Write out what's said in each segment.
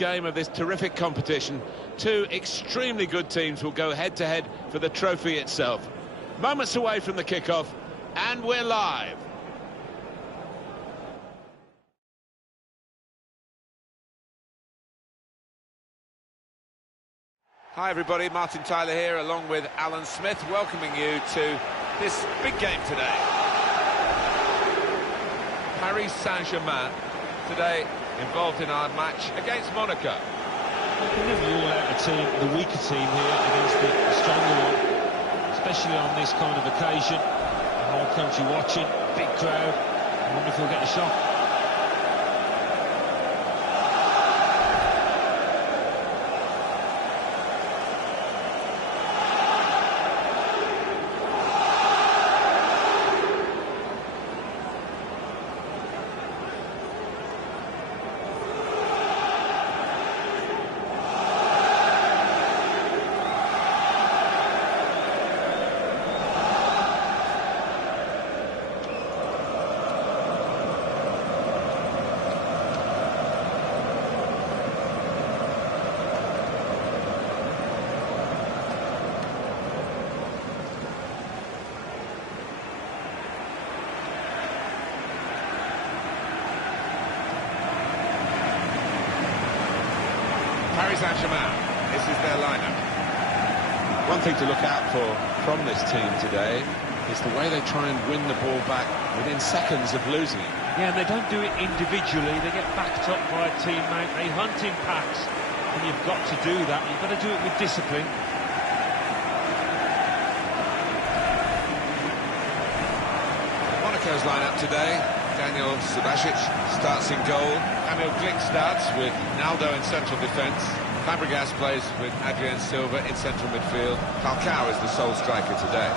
game of this terrific competition. Two extremely good teams will go head-to-head for the trophy itself. Moments away from the kickoff, and we're live. Hi everybody, Martin Tyler here along with Alan Smith, welcoming you to this big game today. Paris Saint-Germain today involved in our match against Monaco. You can never rule out a team, the weaker team here against the stronger one, especially on this kind of occasion. The whole country watching, big crowd. I wonder if we'll get a shot. Paris Saint-Germain, this is their lineup. One thing to look out for from this team today is the way they try and win the ball back within seconds of losing it. Yeah, and they don't do it individually, they get backed up by a teammate, they hunt in packs, and you've got to do that, you've got to do it with discipline. Monaco's lineup today: Daniel Subasic starts in goal, Emil Glick starts with Naldo in central defence, Fabregas plays with Adrien Silva in central midfield, Falcao is the sole striker today.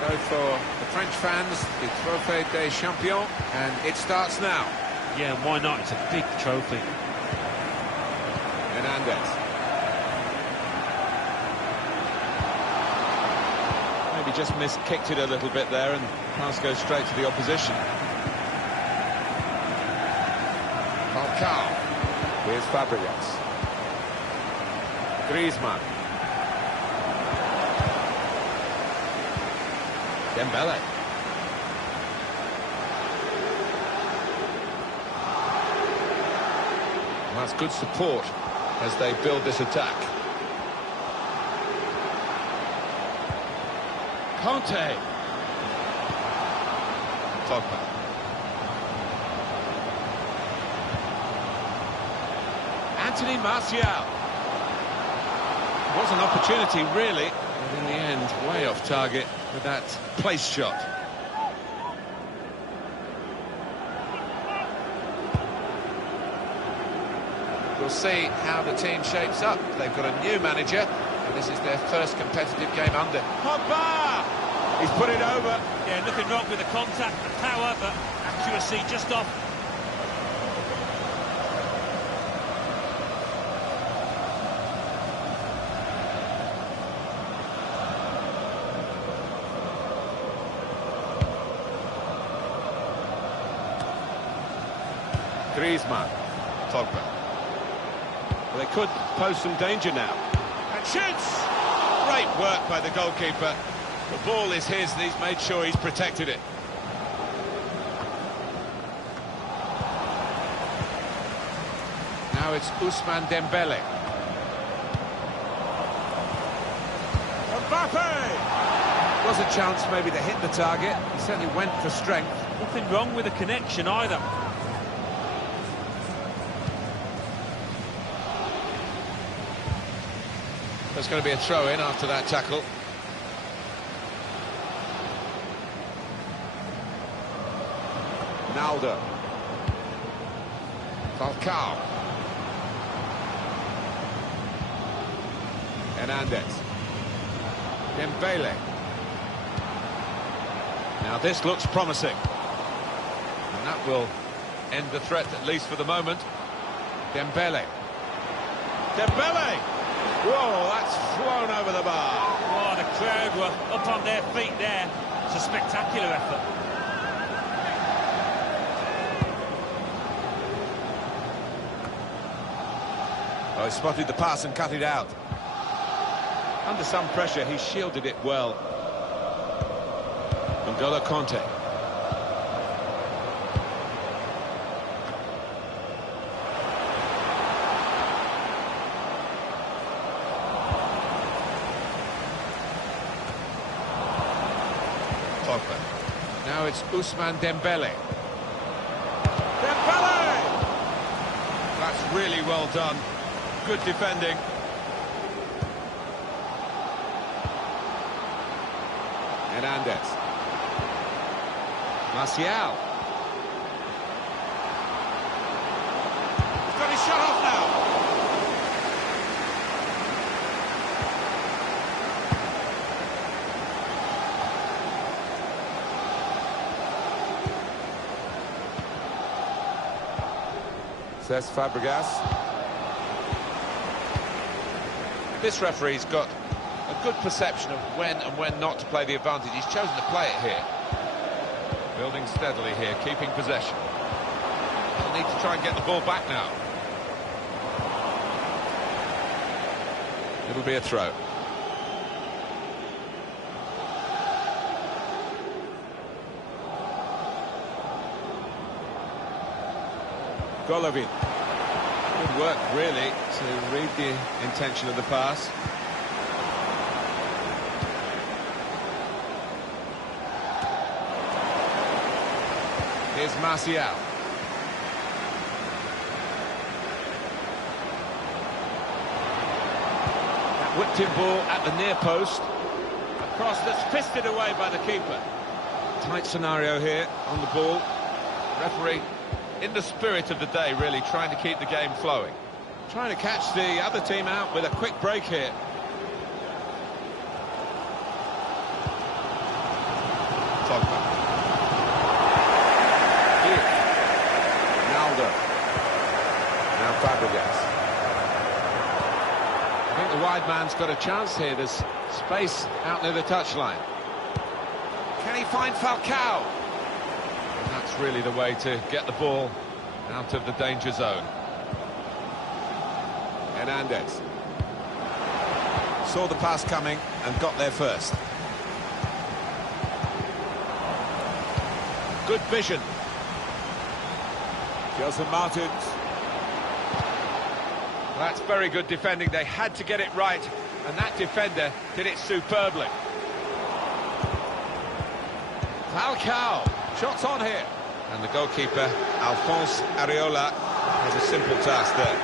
So for the French fans, the Trophée des Champions, and it starts now. Yeah, why not? It's a big trophy. Hernandez. Maybe just kicked it a little bit there, and pass goes straight to the opposition. Falcao. Here's Fabregas. Griezmann. Dembele. Well, that's good support as they build this attack. Conte. Pogba. Anthony Martial. Was an opportunity, really, but in the end, way off target with that place shot. We'll see how the team shapes up. They've got a new manager, and this is their first competitive game under. Pogba! He's put it over. Yeah, nothing wrong with the contact, however, accuracy just off. Griezmann. Pogba. Well, they could pose some danger now. And shoots! Great work by the goalkeeper. The ball is his, and he's made sure he's protected it. Now it's Ousmane Dembele. Mbappe! Was a chance maybe to hit the target. He certainly went for strength. Nothing wrong with the connection either. There's going to be a throw-in after that tackle. Naldo. Falcao. Hernandez. Dembele. Now this looks promising. And that will end the threat, at least for the moment. Dembele. Dembele! Whoa, that's flown over the bar. Oh, the crowd were up on their feet there. It's a spectacular effort. Oh, he spotted the pass and cut it out. Under some pressure, he shielded it well. N'Golo Kanté. Now it's Ousmane Dembele. Dembele! That's really well done. Good defending. Hernandez. Martial. He's got his shot off now. Says Fabregas. This referee's got a good perception of when and when not to play the advantage. He's chosen to play it here. Building steadily here, keeping possession. They'll need to try and get the ball back now. It'll be a throw. Golovin. Good work, really, to read the intention of the pass. Here's Martial. That whipped-in ball at the near post. A cross that's fisted away by the keeper. Tight scenario here on the ball. Referee, in the spirit of the day, really trying to keep the game flowing. Trying to catch the other team out with a quick break here. Now Fabregas. I think the wide man's got a chance here. There's space out near the touchline. Can he find Falcao? And that's really the way to get the ball out of the danger zone. Hernandez. Saw the pass coming and got there first. Good vision. Gelson Martins. That's very good defending. They had to get it right, and that defender did it superbly. Falcao, shots on here. And the goalkeeper, Alphonse Areola, has a simple task there.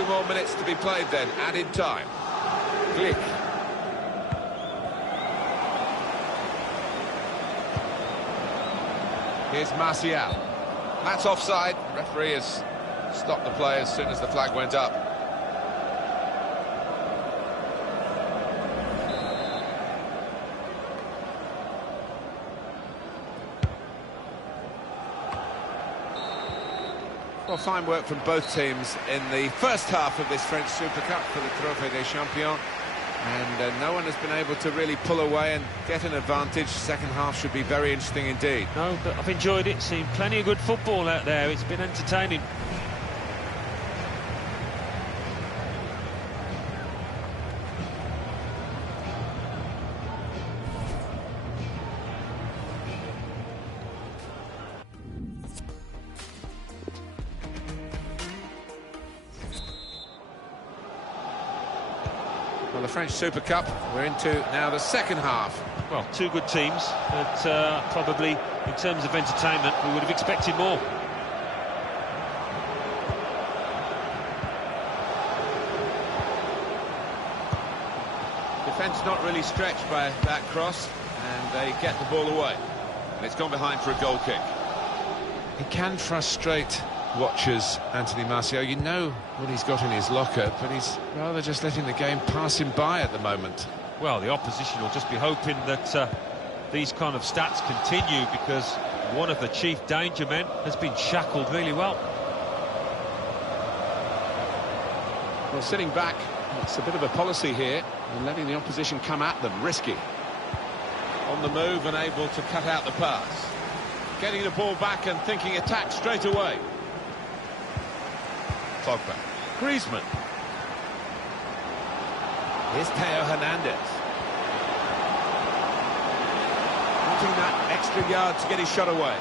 2 more minutes to be played then, added time. Glick. Here's Martial. That's offside. Referee has stopped the play as soon as the flag went up. Well, fine work from both teams in the first half of this French Super Cup for the Trophée des Champions. And no one has been able to really pull away and get an advantage. Second half should be very interesting indeed. No, but I've enjoyed it. Seen plenty of good football out there. It's been entertaining. Well, the French Super Cup, we're into now the second half. Well, 2 good teams, but probably in terms of entertainment, we would have expected more. Defence not really stretched by that cross, and they get the ball away. And it's gone behind for a goal kick. He can frustrate watchers, Anthony Martial. You know what he's got in his locker, but he's rather just letting the game pass him by at the moment. Well, the opposition will just be hoping that these kind of stats continue, because one of the chief danger men has been shackled really well. Well, sitting back, it's a bit of a policy here, and letting the opposition come at them, risky. On the move and able to cut out the pass. Getting the ball back and thinking attack straight away. Pogba. Griezmann. Here's Theo Hernandez. Wanting that extra yard to get his shot away.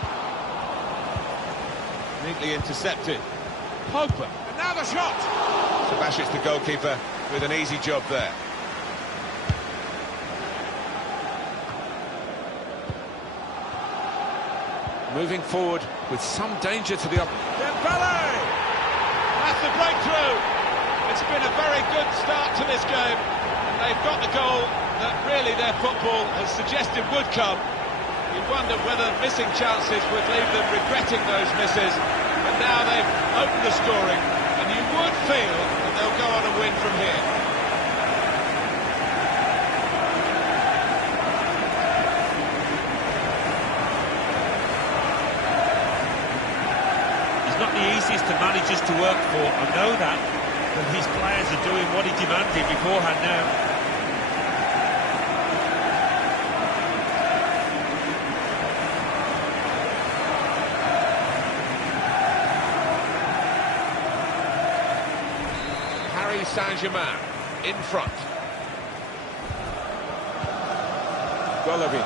Neatly intercepted. Pogba. And now the shot! Subasic, the goalkeeper, with an easy job there. Moving forward with some danger to the Dembele! That's the breakthrough! It's been a very good start to this game. And they've got the goal that really their football has suggested would come. You wonder whether missing chances would leave them regretting those misses. But now they've opened the scoring, and you would feel that they'll go on and win from here. Not the easiest of managers to work for, I know that, but his players are doing what he demanded beforehand now. Paris Saint-Germain in front. Golovin.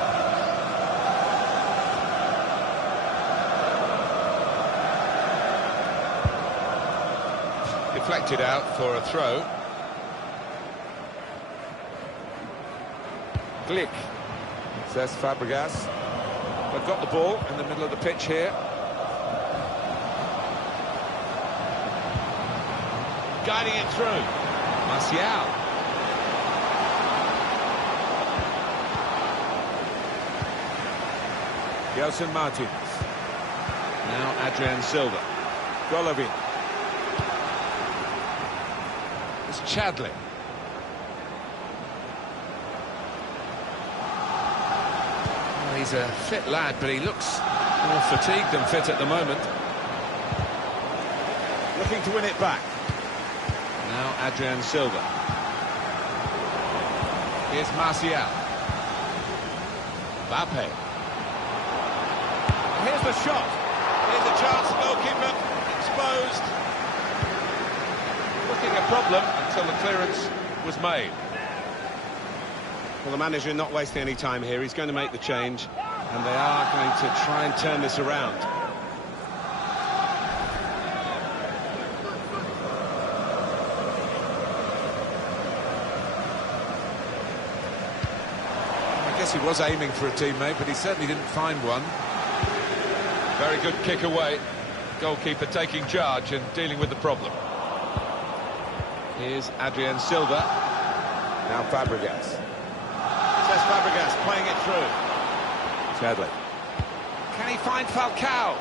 Deflected out for a throw. Glick, says Fabregas. They've got the ball in the middle of the pitch here. Guiding it through. Martial. Gelson Martins. Now Adrien Silva. Golovin. It's Chadley. Well, he's a fit lad, but he looks more fatigued than fit at the moment. Looking to win it back. Now Adrien Silva. Here's Martial. Mbappe. Here's the shot. Here's the chance, goalkeeper exposed. Looking a problem until the clearance was made. Well, the manager not wasting any time here. He's going to make the change, and they are going to try and turn this around. I guess he was aiming for a teammate, but he certainly didn't find one. Very good kick away. Goalkeeper taking charge and dealing with the problem. Here's Adrien Silva. Now Fabregas. Says Fabregas playing it through. Chadley. Can he find Falcao?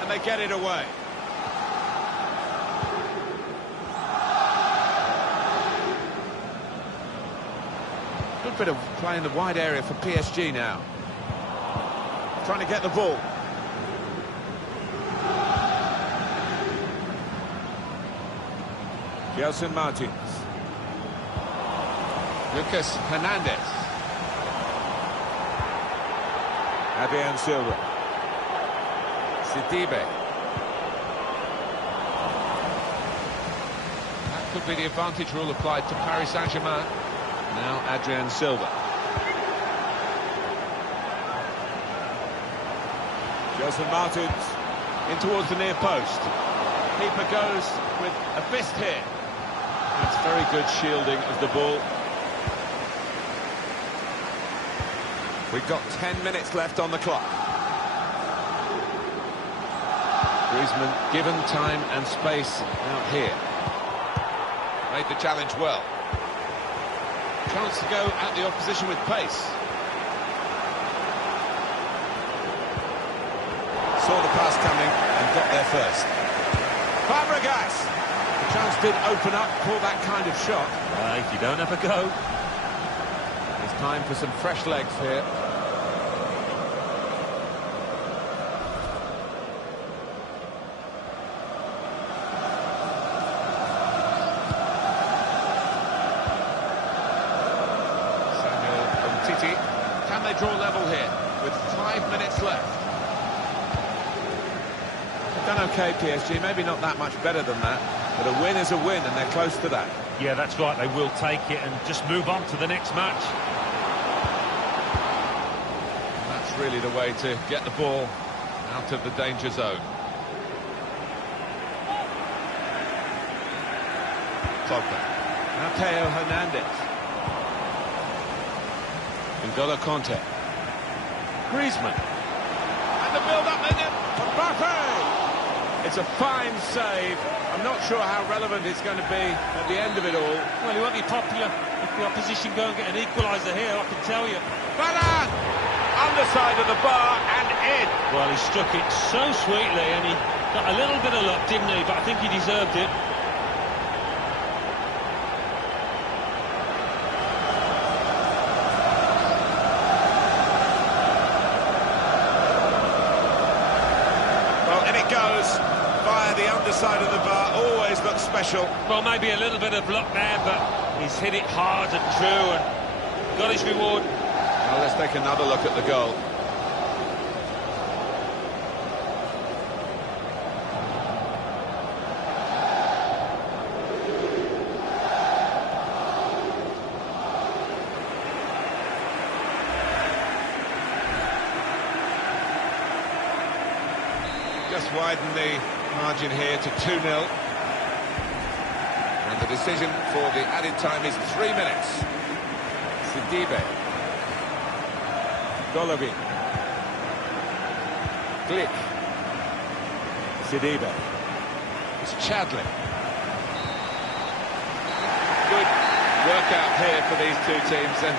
And they get it away. Good bit of play in the wide area for PSG now. Trying to get the ball. Gelson Martins. Lucas Hernandez. Adrien Silva. Sidibe. That could be the advantage rule applied to Paris Saint-Germain. Now Adrien Silva. Gelson Martins in towards the near post. Keeper goes with a fist here. That's very good shielding of the ball. We've got 10 minutes left on the clock. Griezmann given time and space out here. Made the challenge well. Chance to go at the opposition with pace. Saw the pass coming and got there first. Fabregas! The chance did open up for that kind of shot. If you don't have a go. It's time for some fresh legs here. they draw level here with 5 minutes left. They've done OK, PSG, maybe not that much better than that, but a win is a win, and they're close to that. Yeah, that's right, they will take it and just move on to the next match. That's really the way to get the ball out of the danger zone. Pogba. Mateo Hernandez. N'Golo Conte. Griezmann. And the build-up in it. Mbappe! It's a fine save. I'm not sure how relevant it's going to be at the end of it all. Well, he won't be popular if the opposition go and get an equaliser here, I can tell you. Varane! Underside of the bar and in. Well, he struck it so sweetly and he got a little bit of luck, didn't he? But I think he deserved it. Goes via the underside of the bar, always looks special. Well, maybe a little bit of luck there, but he's hit it hard and true and got his reward. Well, let's take another look at the goal. Just widen the margin here to 2-0. And the decision for the added time is 3 minutes. Sidibe. Golovin. Glick. Sidibe. It's Chadley. Good work out here for these two teams, and